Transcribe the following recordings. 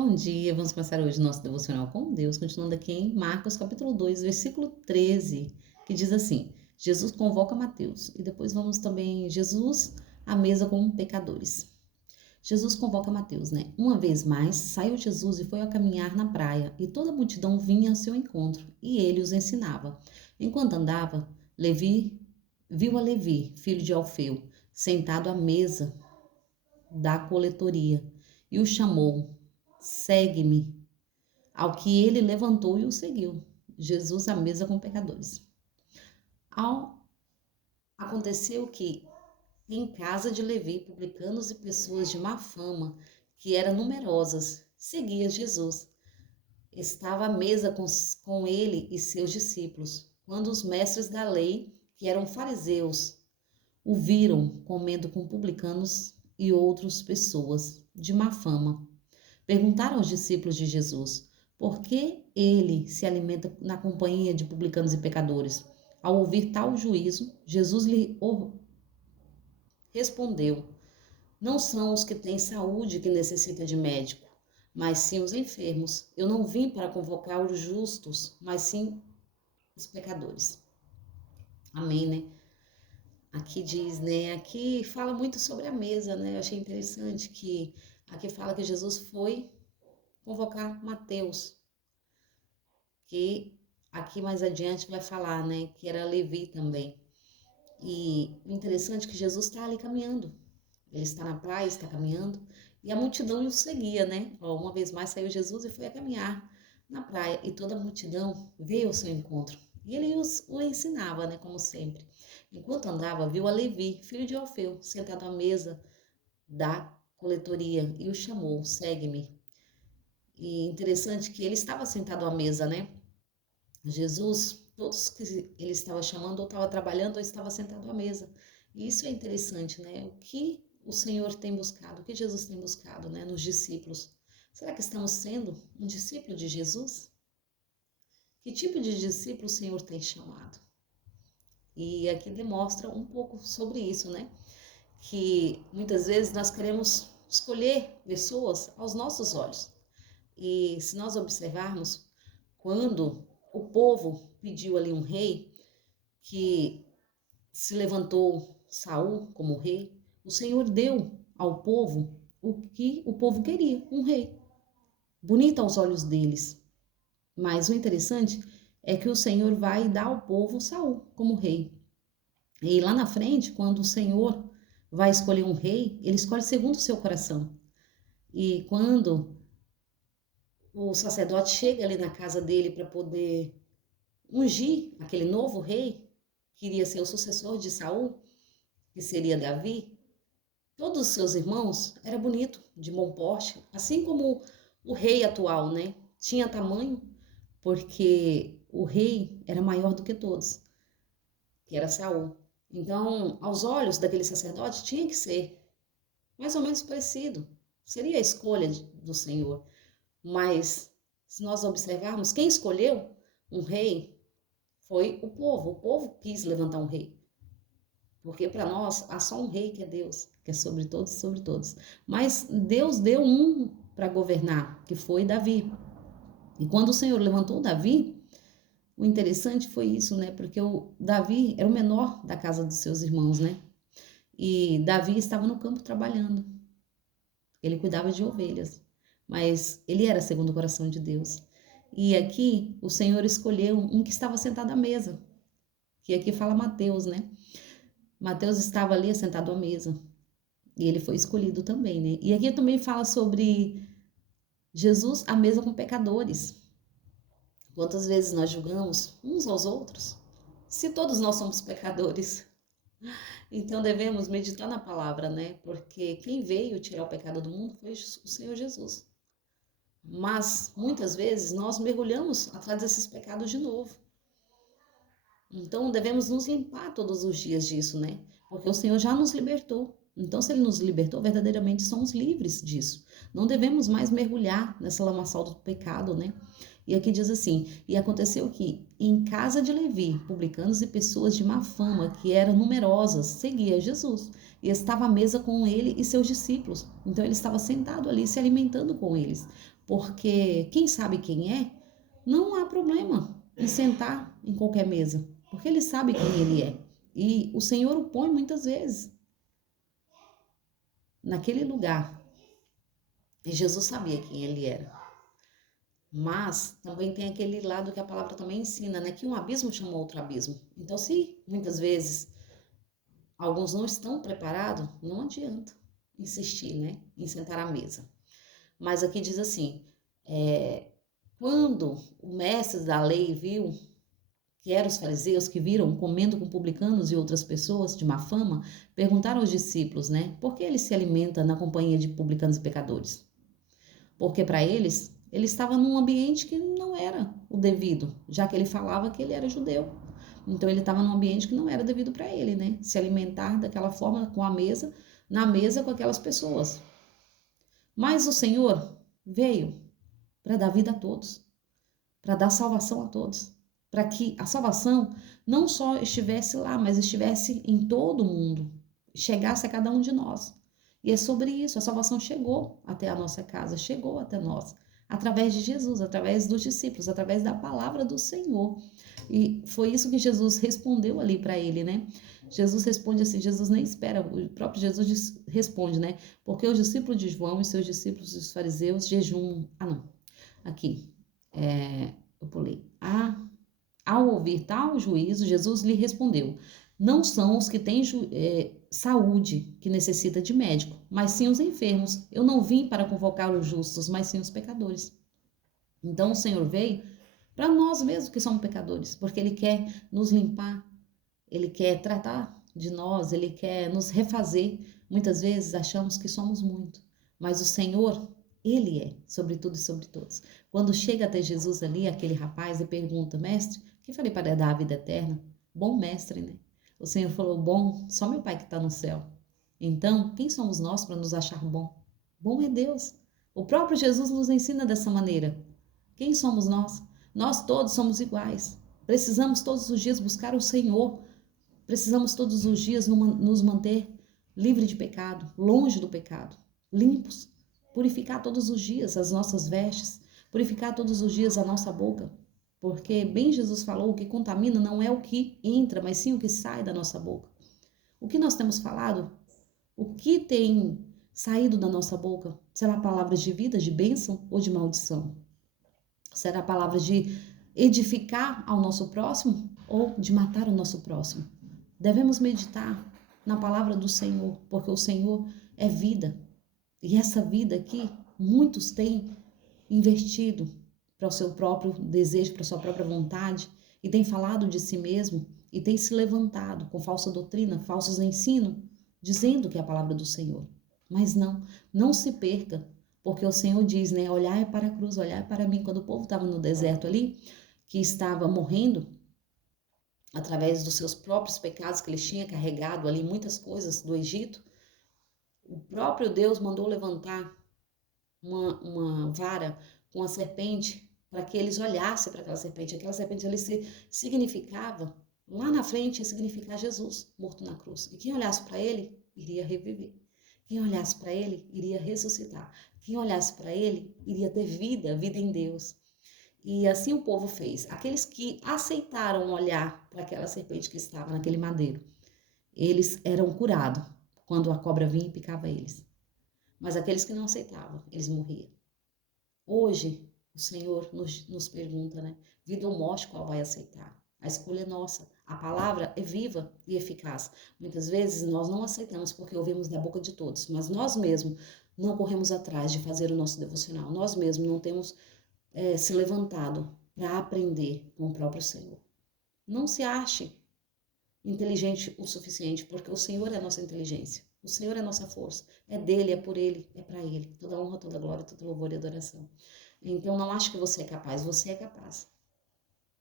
Bom dia, vamos começar hoje o nosso devocional com Deus, continuando aqui em Marcos capítulo 2, versículo 13, que diz assim: Jesus convoca Mateus, e depois vamos também Jesus à mesa com pecadores. Jesus convoca Mateus, né? Uma vez mais, saiu Jesus e foi a caminhar na praia, e toda a multidão vinha ao seu encontro, e ele os ensinava. Enquanto andava, Levi viu a Levi, filho de Alfeu, sentado à mesa da coletoria, e o chamou: Segue-me. Ao que ele levantou e o seguiu. Jesus à mesa com pecadores. Ao Aconteceu que em casa de Levi, publicanos e pessoas de má fama, que eram numerosas, seguia Jesus. Estava à mesa com ele e seus discípulos, quando os mestres da lei, que eram fariseus, o viram comendo com publicanos e outras pessoas de má fama. Perguntaram aos discípulos de Jesus: por que ele se alimenta na companhia de publicanos e pecadores? Ao ouvir tal juízo, Jesus lhe respondeu: não são os que têm saúde que necessitam de médico, mas sim os enfermos. Eu não vim para convocar os justos, mas sim os pecadores. Amém, né? Aqui diz, né? Aqui fala muito sobre a mesa, né? Eu achei interessante que aqui fala que Jesus foi convocar Mateus, que aqui mais adiante vai falar, né, que era Levi também. E o interessante é que Jesus está ali caminhando. Ele está na praia, está caminhando, e a multidão o seguia, né? Uma vez mais saiu Jesus e foi a caminhar na praia, e toda a multidão veio ao seu encontro. E ele o ensinava, né, como sempre. Enquanto andava, viu a Levi, filho de Alfeu, sentado à mesa da coletoria, e o chamou: segue-me. E interessante que ele estava sentado à mesa, né? Jesus, todos que ele estava chamando, ou estava trabalhando, ou estava sentado à mesa. E isso é interessante, né? O que o Senhor tem buscado, o que Jesus tem buscado, né, nos discípulos. Será que estamos sendo um discípulo de Jesus? Que tipo de discípulo o Senhor tem chamado? E aqui demonstra um pouco sobre isso, né? Que muitas vezes nós queremos escolher pessoas aos nossos olhos. E se nós observarmos, quando o povo pediu ali um rei, que se levantou Saul como rei, o Senhor deu ao povo o que o povo queria, um rei, bonito aos olhos deles. Mas o interessante é que o Senhor vai dar ao povo Saul como rei. E lá na frente, quando o Senhor vai escolher um rei, ele escolhe segundo o seu coração. E quando o sacerdote chega ali na casa dele para poder ungir aquele novo rei, que iria ser o sucessor de Saul, que seria Davi, todos os seus irmãos era bonito, de bom porte, assim como o rei atual, né? Tinha tamanho, porque o rei era maior do que todos, que era Saul. Então, aos olhos daquele sacerdote, tinha que ser mais ou menos parecido. Seria a escolha do Senhor. Mas, se nós observarmos, quem escolheu um rei foi o povo. O povo quis levantar um rei. Porque para nós há só um rei que é Deus, que é sobre todos e sobre todos. Mas Deus deu um para governar, que foi Davi. E quando o Senhor levantou Davi, o interessante foi isso, né? Porque o Davi era o menor da casa dos seus irmãos, né? E Davi estava no campo trabalhando. Ele cuidava de ovelhas, mas ele era segundo o coração de Deus. E aqui o Senhor escolheu um que estava sentado à mesa, que aqui fala Mateus, né? Mateus estava ali sentado à mesa. E ele foi escolhido também, né? E aqui também fala sobre Jesus à mesa com pecadores. Quantas vezes nós julgamos uns aos outros? Se todos nós somos pecadores, então devemos meditar na palavra, né? Porque quem veio tirar o pecado do mundo foi o Senhor Jesus. Mas muitas vezes nós mergulhamos atrás desses pecados de novo. Então devemos nos limpar todos os dias disso, né? Porque o Senhor já nos libertou. Então, se ele nos libertou, verdadeiramente somos livres disso. Não devemos mais mergulhar nessa lamaçal do pecado, né? E aqui diz assim: e aconteceu que em casa de Levi, publicanos e pessoas de má fama, que eram numerosas, seguia Jesus e estava à mesa com ele e seus discípulos. Então ele estava sentado ali se alimentando com eles, porque quem sabe quem é, não há problema em sentar em qualquer mesa, porque ele sabe quem ele é. E o Senhor o põe muitas vezes naquele lugar. E Jesus sabia quem ele era. Mas também tem aquele lado que a palavra também ensina, né? Que um abismo chama outro abismo. Então, se muitas vezes alguns não estão preparados, não adianta insistir, né? Em sentar à mesa. Mas aqui diz assim, quando o mestre da lei viu que eram os fariseus que viram comendo com publicanos e outras pessoas de má fama, perguntaram aos discípulos, né? Por que ele se alimenta na companhia de publicanos e pecadores? Porque para eles, ele estava num ambiente que não era o devido, já que ele falava que ele era judeu. Então ele estava num ambiente que não era devido para ele, né? Se alimentar daquela forma com a mesa, na mesa com aquelas pessoas. Mas o Senhor veio para dar vida a todos, para dar salvação a todos, para que a salvação não só estivesse lá, mas estivesse em todo o mundo, chegasse a cada um de nós. E é sobre isso, a salvação chegou até a nossa casa, chegou até nós, através de Jesus, através dos discípulos, através da palavra do Senhor. E foi isso que Jesus respondeu ali para ele, né? Jesus responde assim, Jesus nem espera, o próprio Jesus responde, né? Porque os discípulos de João e seus discípulos, os fariseus, jejum. Ah, não. Aqui. Eu pulei. Ao ouvir tal juízo, Jesus lhe respondeu: não são os que têm saúde que necessita de médico, mas sim os enfermos. Eu não vim para convocar os justos, mas sim os pecadores. Então o Senhor veio para nós mesmos que somos pecadores, porque Ele quer nos limpar, Ele quer tratar de nós, Ele quer nos refazer. Muitas vezes achamos que somos muito, mas o Senhor, Ele é sobre tudo e sobre todos. Quando chega até Jesus ali, aquele rapaz, e pergunta: mestre, que farei para dar a vida eterna? Bom mestre, né? O Senhor falou: bom, só meu Pai que está no céu. Então, quem somos nós para nos achar bom? Bom é Deus. O próprio Jesus nos ensina dessa maneira. Quem somos nós? Nós todos somos iguais. Precisamos todos os dias buscar o Senhor. Precisamos todos os dias nos manter livre de pecado, longe do pecado, limpos. Purificar todos os dias as nossas vestes, purificar todos os dias a nossa boca. Porque bem Jesus falou, o que contamina não é o que entra, mas sim o que sai da nossa boca. O que nós temos falado, o que tem saído da nossa boca, será palavras de vida, de bênção ou de maldição? Será palavras de edificar ao nosso próximo ou de matar o nosso próximo? Devemos meditar na palavra do Senhor, porque o Senhor é vida. E essa vida aqui, muitos têm investido para o seu próprio desejo, para a sua própria vontade, e têm falado de si mesmo, e têm se levantado com falsa doutrina, falsos ensinos, dizendo que é a palavra do Senhor. Mas não se perca, porque o Senhor diz, né, olhai para a cruz, olhai para mim. Quando o povo estava no deserto ali, que estava morrendo, através dos seus próprios pecados que eles tinham carregado ali, muitas coisas do Egito, o próprio Deus mandou levantar uma vara com a serpente para que eles olhassem para aquela serpente. Aquela serpente ali significava, lá na frente, ia significar Jesus morto na cruz. E quem olhasse para ele, iria reviver. Quem olhasse para ele, iria ressuscitar. Quem olhasse para ele, iria ter vida, vida em Deus. E assim o povo fez. Aqueles que aceitaram olhar para aquela serpente que estava naquele madeiro, eles eram curados quando a cobra vinha e picava eles. Mas aqueles que não aceitavam, eles morriam. Hoje, o Senhor nos pergunta, né? Vida ou morte, qual vai aceitar? A escolha é nossa. A palavra é viva e eficaz. Muitas vezes nós não aceitamos porque ouvimos da boca de todos, mas nós mesmos não corremos atrás de fazer o nosso devocional. Nós mesmos não temos se levantado para aprender com o próprio Senhor. Não se ache inteligente o suficiente, porque o Senhor é a nossa inteligência. O Senhor é a nossa força. É dele, é por ele, é para ele. Toda honra, toda glória, todo louvor e adoração. Então não ache que você é capaz. Você é capaz.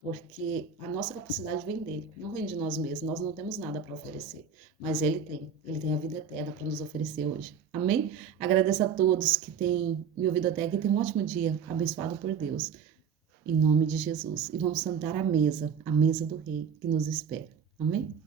porque a nossa capacidade vem dele, não vem de nós mesmos, nós não temos nada para oferecer, mas ele tem a vida eterna para nos oferecer hoje. Amém? Agradeço a todos que têm me ouvido até aqui, tenham um ótimo dia, abençoado por Deus, em nome de Jesus. E vamos sentar à mesa do Rei que nos espera. Amém?